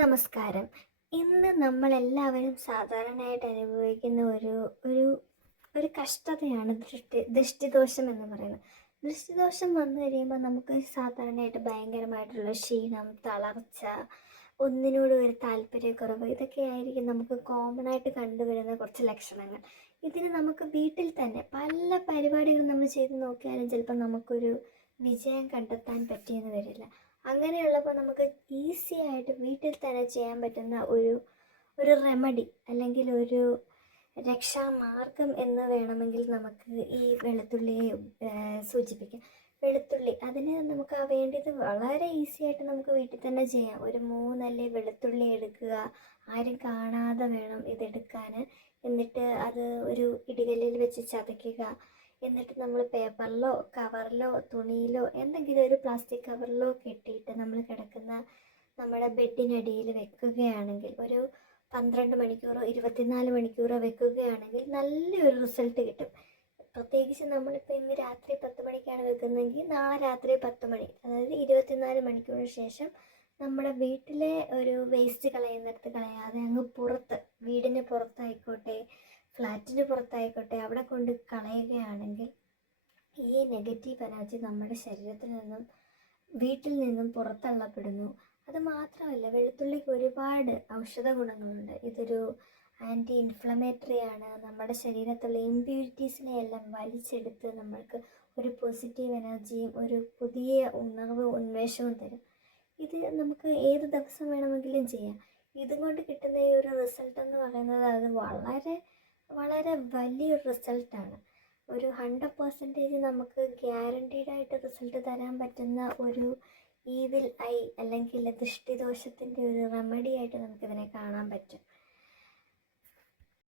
നമസ്കാരം. ഇന്ന് നമ്മളെല്ലാവരും സാധാരണയായിട്ട് അനുഭവിക്കുന്ന ഒരു ഒരു ഒരു കഷ്ടതയാണ് ദൃഷ്ടിദോഷം എന്ന് പറയുന്നത്. ദൃഷ്ടിദോഷം വന്നു കഴിയുമ്പോൾ നമുക്ക് സാധാരണയായിട്ട് ഭയങ്കരമായിട്ടുള്ള ക്ഷീണം, തളർച്ച, ഒന്നിനോടും ഒരു താല്പര്യക്കുറവ്, ഇതൊക്കെയായിരിക്കും നമുക്ക് കോമൺ ആയിട്ട് കണ്ടുവരുന്ന കുറച്ച് ലക്ഷണങ്ങൾ. ഇതിന് നമുക്ക് വീട്ടിൽ തന്നെ പല പരിപാടികളും നമ്മൾ ചെയ്ത് നോക്കിയാലും ചിലപ്പോൾ നമുക്കൊരു വിജയം കണ്ടെത്താൻ പറ്റിയെന്ന് വരില്ല. അങ്ങനെയുള്ളപ്പോൾ നമുക്ക് ഈസി ആയിട്ട് വീട്ടിൽ തന്നെ ചെയ്യാൻ പറ്റുന്ന ഒരു ഒരു റെമഡി അല്ലെങ്കിൽ ഒരു രക്ഷാമാർഗം എന്ന് വേണമെങ്കിൽ നമുക്ക് ഈ വെളുത്തുള്ളിയെ സൂചിപ്പിക്കാം. വെളുത്തുള്ളി അതിന് നമുക്ക് വേണ്ടിയത് വളരെ ഈസി ആയിട്ട് നമുക്ക് വീട്ടിൽ തന്നെ ചെയ്യാം. ഒരു 3 അല്ലി വെളുത്തുള്ളി എടുക്കുക. ആരും കാണാതെ വേണം ഇതെടുക്കാൻ. എന്നിട്ട് അത് ഒരു ഇടികല്ലിൽ വെച്ച് ചതയ്ക്കുക. എന്നിട്ട് നമ്മൾ പേപ്പറിലോ കവറിലോ തുണിയിലോ എന്തെങ്കിലും ഒരു പ്ലാസ്റ്റിക് കവറിലോ കെട്ടിയിട്ട് നമ്മൾ കിടക്കുന്ന നമ്മുടെ ബെഡിനടിയിൽ വെക്കുകയാണെങ്കിൽ ഒരു 12 മണിക്കൂറോ 24 മണിക്കൂറോ വെക്കുകയാണെങ്കിൽ നല്ലൊരു റിസൾട്ട് കിട്ടും. പ്രത്യേകിച്ച് നമ്മളിപ്പോൾ ഇന്ന് രാത്രി 10 മണിക്കാണ് വെക്കുന്നതെങ്കിൽ നാളെ രാത്രി 10 മണി, അതായത് 24 മണിക്കൂറിന് ശേഷം നമ്മുടെ വീട്ടിലെ ഒരു വേസ്റ്റ് കളയുന്നിടത്ത് കളയാതെ അങ്ങ് പുറത്ത്, വീടിന് പുറത്തായിക്കോട്ടെ ഫ്ലാറ്റിന് പുറത്തായിക്കോട്ടെ, അവിടെ കൊണ്ട് കളയുകയാണെങ്കിൽ ഈ നെഗറ്റീവ് എനർജി നമ്മുടെ ശരീരത്തിൽ നിന്നും വീട്ടിൽ നിന്നും പുറത്തള്ളപ്പെടുന്നു. അത് മാത്രമല്ല, വെളുത്തുള്ളിക്ക് ഒരുപാട് ഔഷധ ഗുണങ്ങളുണ്ട്. ഇതൊരു ആൻറ്റി ഇൻഫ്ലമേറ്ററി ആണ്. നമ്മുടെ ശരീരത്തുള്ള ഇമ്പ്യൂരിറ്റീസിനെ എല്ലാം വലിച്ചെടുത്ത് നമ്മൾക്ക് ഒരു പോസിറ്റീവ് എനർജിയും ഒരു പുതിയ ഉന്മേഷവും തരും. ഇത് നമുക്ക് ഏത് ദിവസം വേണമെങ്കിലും ചെയ്യാം. ഇതുകൊണ്ട് കിട്ടുന്ന ഈ ഒരു റിസൾട്ട് എന്ന് പറയുന്നത് അത് വളരെ വളരെ വലിയൊരു റിസൾട്ടാണ്. ഒരു 100% നമുക്ക് ഗ്യാരണ്ടീഡായിട്ട് റിസൾട്ട് തരാൻ പറ്റുന്ന ഒരു ഈവിൽ ഐ അല്ലെങ്കിൽ ദൃഷ്ടിദോഷത്തിൻ്റെ ഒരു റെമഡി ആയിട്ട് നമുക്കിതിനെ കാണാൻ പറ്റും.